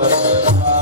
Good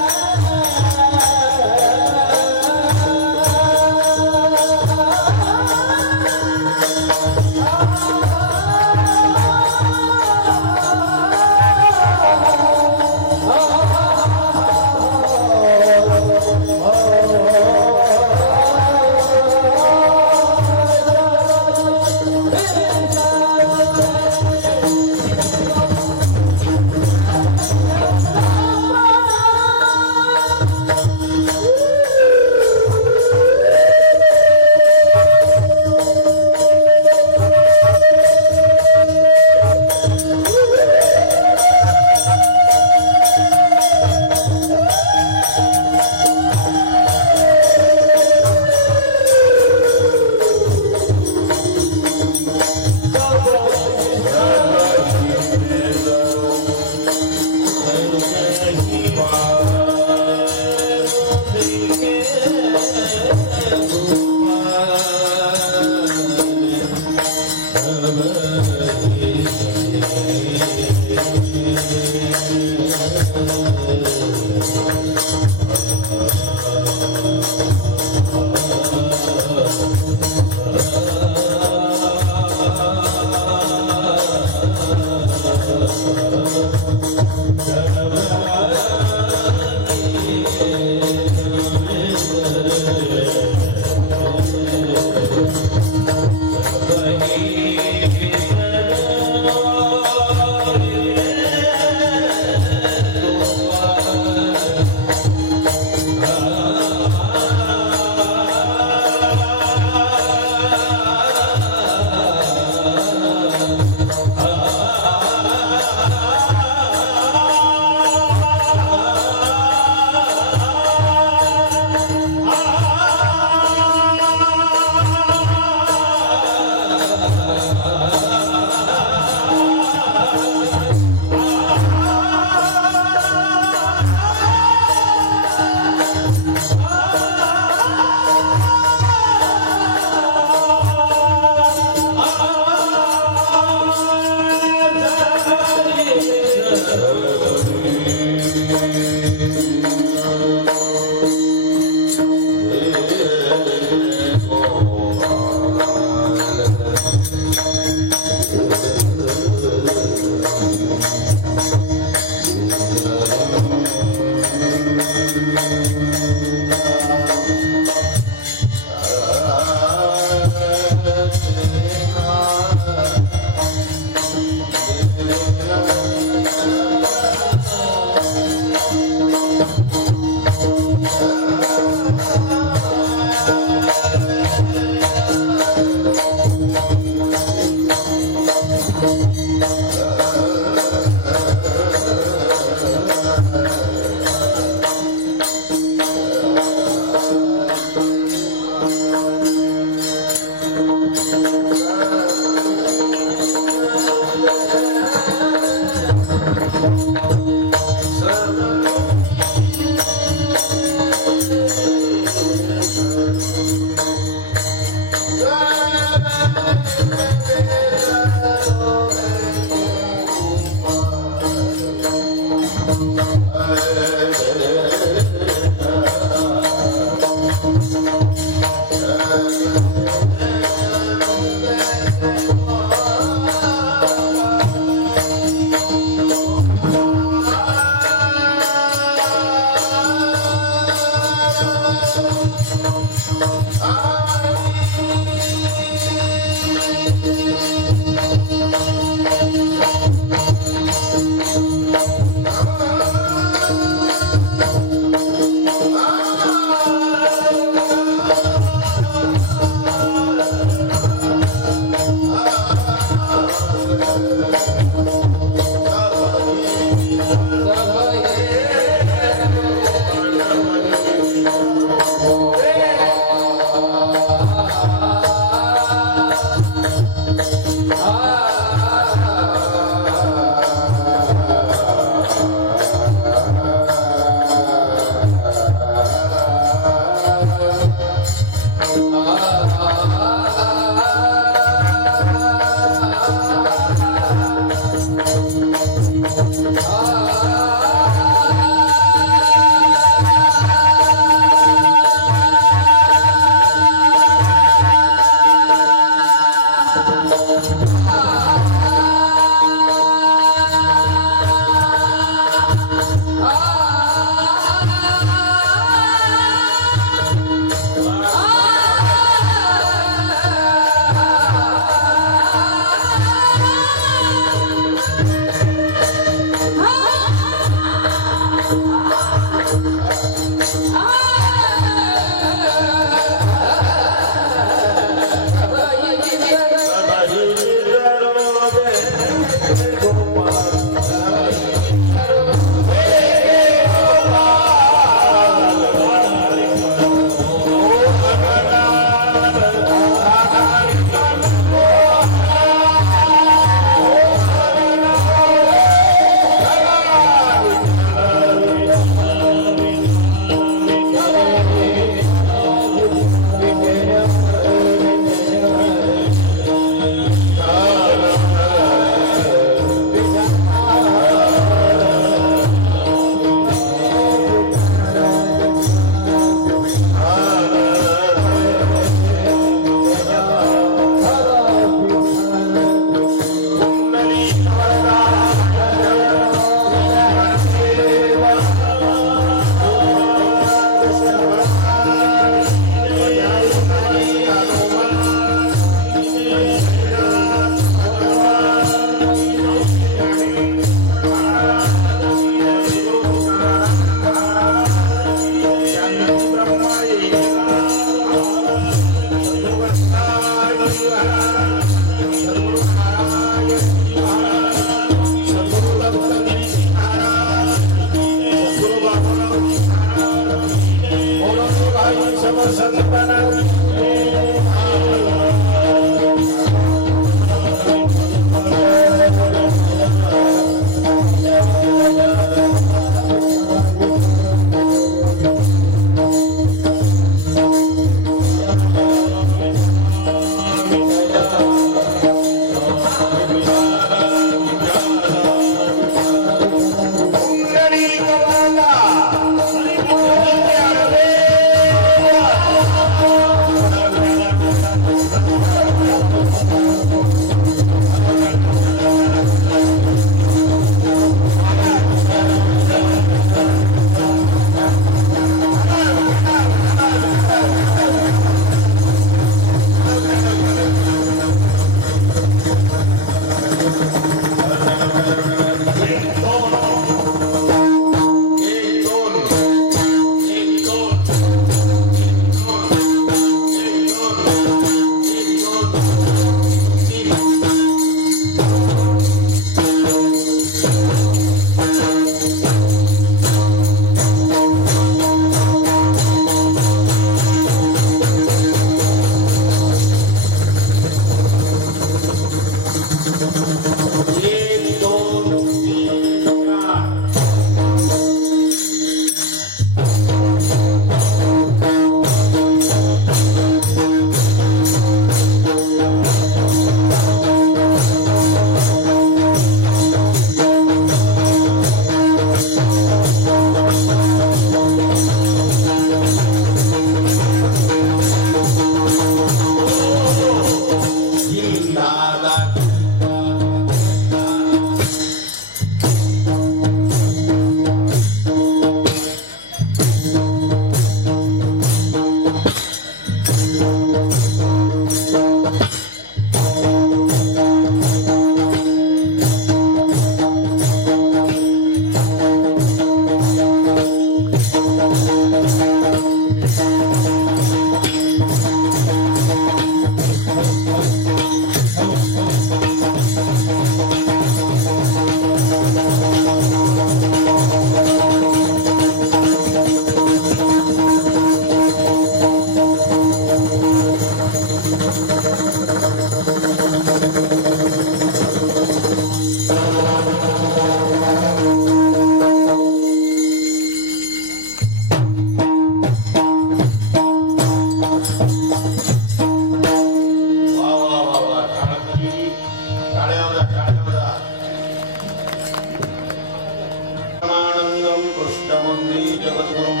वन्दे जगद्गुरुं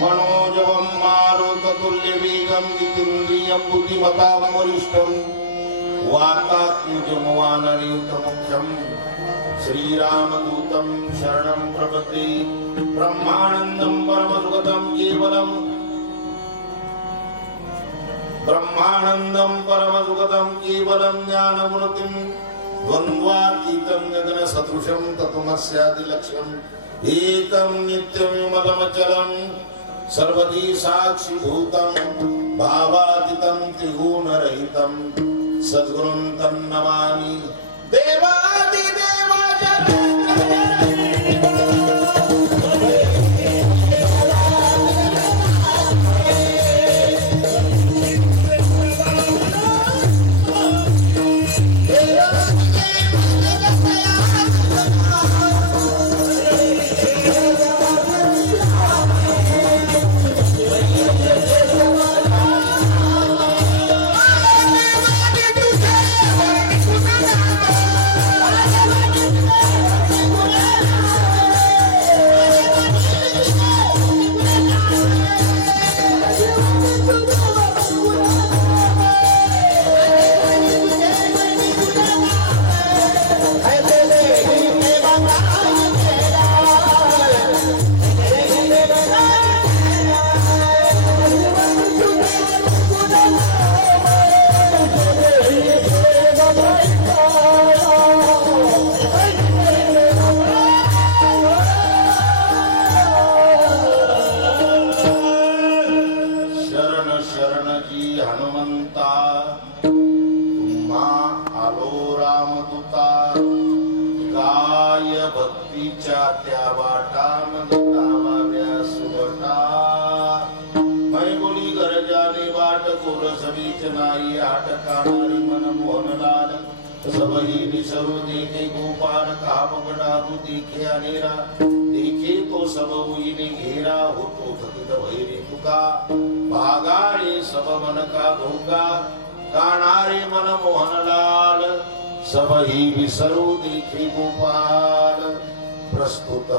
मनोजवं मारुततुल्यवेगं जितेन्द्रियं बुद्धिमतां वरिष्ठं वातात्मजं वानरयुतमुख्यं श्रीरामदूतं शरणं प्रपद्ये ब्रह्मानन्दं परमसुखदं केवलं ज्ञानमूर्तिं द्वन्द्वातीतं गगनसदृशं तत्त्वमस्यादिलक्ष्यम् एकं नित्यविमलमचलं सर्वदी साक्षिभूतं भावातीतं त्रिगुणरहितं सद्गुरुं तं नमामि देखे गोपाल कामगडारू देखे अनेरा देखे तो सब हुईने घेरा होतो थकित भैरे तुका भागाळे सब मन का भोगा काणारे मन मोहनलाल सब ही विसरू देखे गोपाल. प्रस्तुत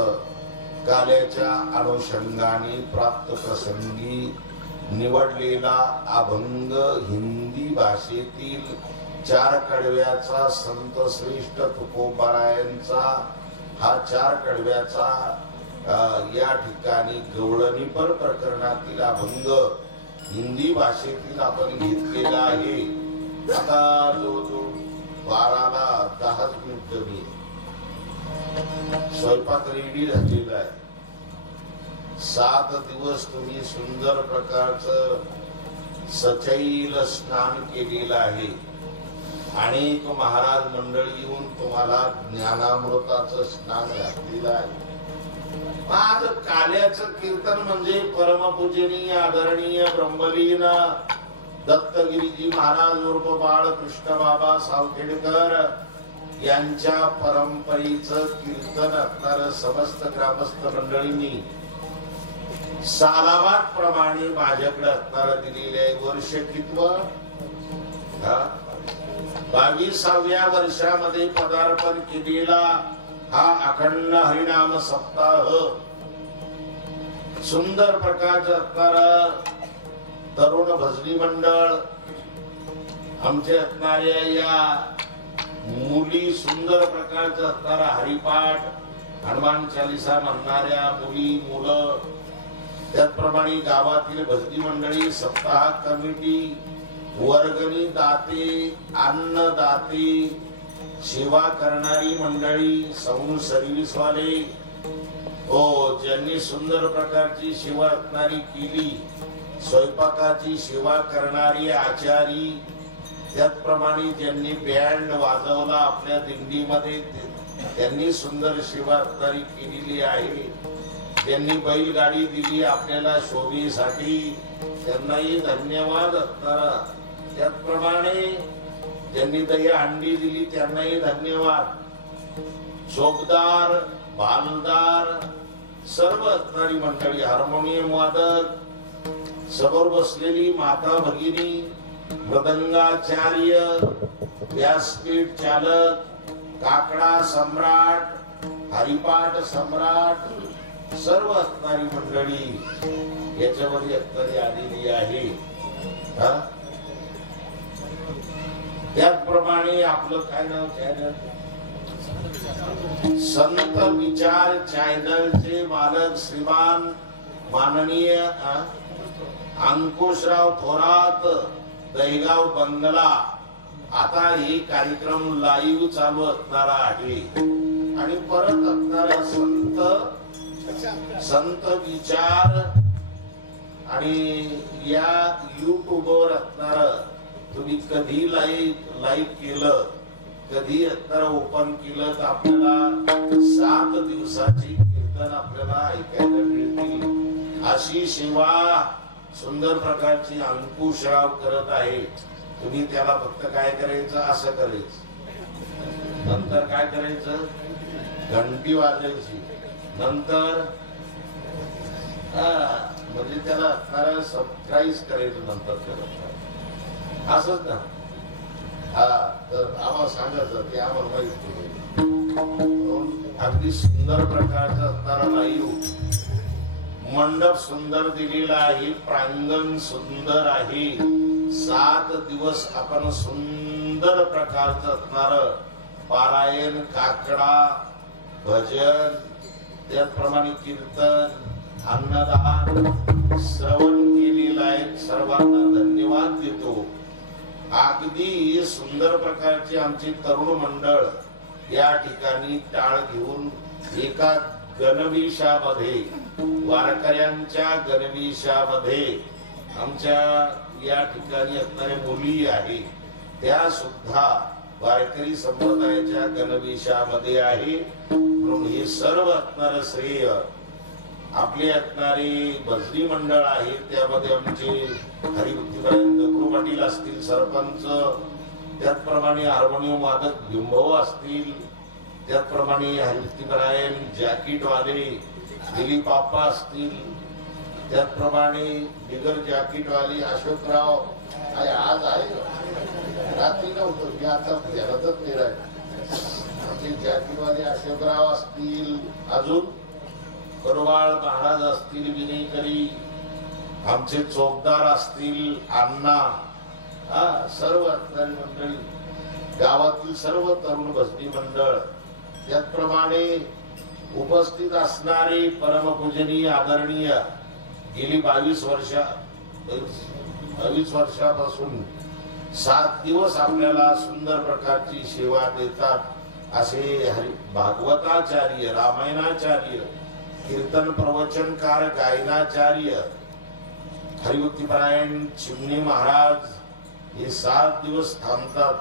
काल्याच्या अनुषंगाने प्राप्त प्रसंगी निवडलेला अभंग हिंदी भाषेतील चार कडव्याचा संत श्रेष्ठ तुकोबारायांचा हा चार कडव्याचा या ठिकाणी गवळणीपर प्रकरणातील अभंग हिंदी भाषेतील आपण घेतलेला आहे. आता जो 12:10 कमी स्वयंपाक रेडी झालेला आहे. 7 दिवस तुम्ही सुंदर प्रकारचं सचैल स्नान केलेलं आहे. अनेक महाराज मंडळी येऊन तुम्हाला ज्ञानामृताचं स्नान घातलेलं आहे. आज काल्याचं कीर्तन म्हणजे परमपूजनीय आदरणीय ब्रह्मलीन दत्तगिरीजी महाराज उर्फ बाळकृष्ण बाबा सावखेडकर यांच्या परंपरेचं कीर्तन असणार समस्त ग्रामस्थ मंडळींनी सालावाट प्रमाणे माझ्याकडे असणार दिलेले आहे. वर्ष कितवं? 22व्या वर्षामध्ये पदार्पण केलेला हा अखंड हरिनाम सप्ताह सुंदर प्रकारचा असणारा तरुण भजनी मंडळ आमचे असणाऱ्या या मुली सुंदर प्रकारचा असणारा हरिपाठ हनुमान चालीसा म्हणणाऱ्या मुली मुलं त्याचप्रमाणे गावातील भजनी मंडळी सप्ताह कमिटी वर्गणी दाते अन्नदाते सेवा करणारी मंडळी सौन सर्व्हिस वाले ज्यांनी सुंदर प्रकारची सेवा असणारी केली स्वयंपाकाची सेवा करणारी आचारी त्याचप्रमाणे ज्यांनी बँड वाजवला आपल्या दिंडीमध्ये त्यांनी सुंदर सेवा असणारी केलेली आहे. ज्यांनी बैलगाडी दिली आपल्याला शोभेसाठी त्यांनाही धन्यवाद असणारा. त्याचप्रमाणे ज्यांनी दही अंडी दिली त्यांनाही धन्यवाद. चोपदार बालदार सर्व असणारी मंडळी हार्मोनियम वादक समोर बसलेली माता भगिनी मृदंगाचार्य व्यासपीठ चालक काकडा सम्राट हरिपाठ सम्राट सर्व असणारी मंडळी याच्यामध्ये असणारी आलेली आहे. त्याचप्रमाणे आपलं काय नाव चॅनल, संत विचार चॅनलचे मालक श्रीमान माननीय अंकुशराव थोरात, दहीगाव बंगला. आता हे कार्यक्रम लाईव्ह चालू असणार आहे आणि परत असणाऱ्या संत विचार आणि या युट्यूबवर असणार, तुम्ही कधी लाईव्ह केलं, कधी असणार ओपन केलं तर आपल्याला 7 दिवसाची कीर्तन आपल्याला ऐकायला मिळतील. अशी सेवा सुंदर प्रकारची अंकुशराव करत आहे. तुम्ही त्याला फक्त काय करायचं, असं करायचं, नंतर काय करायचं, घंटी वाजायची, नंतर म्हणजे त्याला असणारा सबस्क्राईब करायचं, नंतर करत असंच ना. तर आम्हाला सांगायचं ते आम्हाला माहिती. अगदी सुंदर प्रकारचा असणारा लाईव्ह मंडप सुंदर दिलेला आहे, प्रांगण सुंदर आहे. 7 दिवस आपण सुंदर प्रकारचं असणार पारायण, काकडा, भजन, त्याचप्रमाणे कीर्तन, अन्नदान श्रवण केलेलं आहे. सर्वांना धन्यवाद देतो. अगदी सुंदर प्रकारचे आमचे तरुण मंडळ या ठिकाणी टाळ घेऊन एका गणवेशामध्ये, वारकऱ्यांच्या गणवेशामध्ये आमच्या या ठिकाणी असणाऱ्या मुली आहे, त्या सुद्धा वारकरी संप्रदायाच्या गणवेशामध्ये आहे. म्हणून हे सर्व असणारं श्रेय आपले असणारे भजनी मंडळ आहे, त्यामध्ये आमचे हरिभक्तीपर्यंत दगडू पाटील असतील सरपंच, त्याचप्रमाणे हार्मोनियम वादक भीमभाऊ असतील, त्याचप्रमाणे हरिभक्तीपरायण जॅकेटवाले दिलीप बाप्पा असतील, त्याचप्रमाणे बिगर जॅकेटवाले अशोकराव आज आहे, रात्री नव्हतं मी आता ध्यानातच नाही राहिलं. आमचे जॅकेटवाले अशोकराव असतील, अजून करवाळ महाराज असतील, विनयकरी, आमचे चौकदार असतील, अण्णा, सर्व असणारी मंडळी, गावातील सर्व तरुण भजनी मंडळ, त्याचप्रमाणे उपस्थित असणारे परमपूजनीय आदरणीय गेली 22 वर्षापासून 7 दिवस आपल्याला सुंदर प्रकारची सेवा देतात असे भागवताचार्य, रामायणाचार्य, कीर्तन प्रवचनकार, गायनाचार्य हरिभक्तीपरायण चिमणे महाराज हे 7 दिवस थांबतात.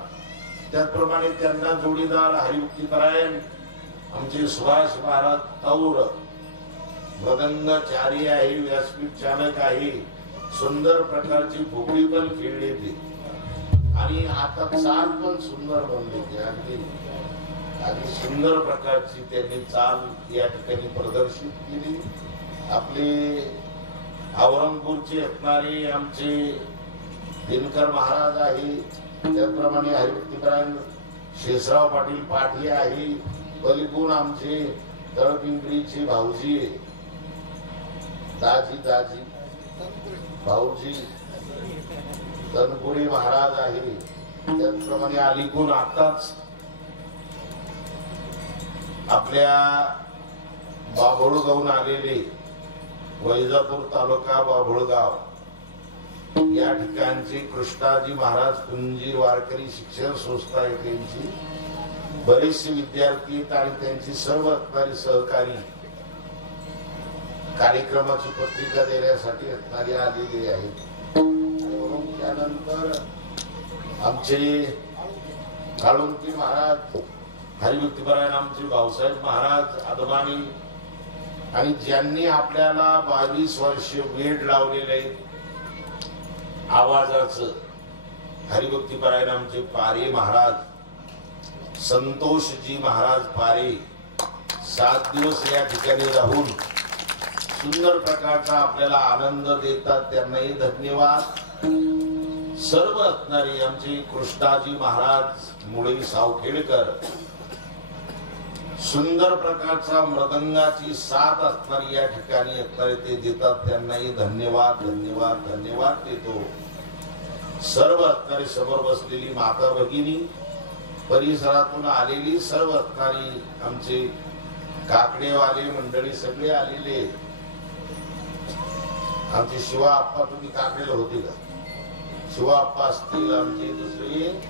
त्याचप्रमाणे त्यांना जोडीदार हरिभक्तीपरायण आमचे सुभाष महाराज तौर, मृदंगाचार्य आहे, व्यासपीठ चालक आहे, सुंदर प्रकारची फुगडी पण खेळली ते आणि आता चाल पण सुंदर बनली ते. अगदी सुंदर प्रकारची त्यांनी चाल या ठिकाणी प्रदर्शित केली. आपले औरंगपूरचे असणारे आमचे दिनकर महाराज आहे, त्याचप्रमाणे हरिभक्तीपरायण शेषराव पाटील पाठी आहे, बलिगुण आमचे तळपिंपरीचे भाऊजी दाजी भाऊजी तनपुरे महाराज आहे, त्याचप्रमाणे अलीगुण आताच आपल्या बाभुळगावून आलेले, वैजापूर तालुका बाभुळगाव या ठिकाणचे कृष्णाजी महाराज कुंजीर वारकरी शिक्षण संस्था आहे, त्यांची बरेचसे विद्यार्थी आणि त्यांची सर्व असणारी सहकारी कार्यक्रमाची पत्रिका देण्यासाठी असणारी आलेली आहेत. त्यानंतर आमचे काळुंकी महाराज हरिभक्तीपरायण, आमचे भाऊसाहेब महाराज अदमानी, आणि ज्यांनी आपल्याला 22 वर्ष वेड लावलेले आहे आवाजाचं, हरिभक्तीपरायण आमचे पारे महाराज, संतोषजी महाराज पारे 7 दिवस या ठिकाणी राहून सुंदर प्रकारचा आपल्याला आनंद देतात, त्यांनाही धन्यवाद. सर्व असणारे आमचे कृष्णाजी महाराज मुळे सावखेडकर सुंदर प्रकारचा मृदंगाची साथ असणारी या ठिकाणी असणारे ते देतात, त्यांनाही धन्यवाद धन्यवाद धन्यवाद देतो. सर्व असणारे समोर बसलेली माता भगिनी, परिसरातून आलेली सर्व असणारी आमचे काकडेवाले मंडळी सगळे आलेले. आमचे शिवा आप्पा, तुम्ही काकडेला होते का? शिवा आप्पा असतील, आमचे दुसरे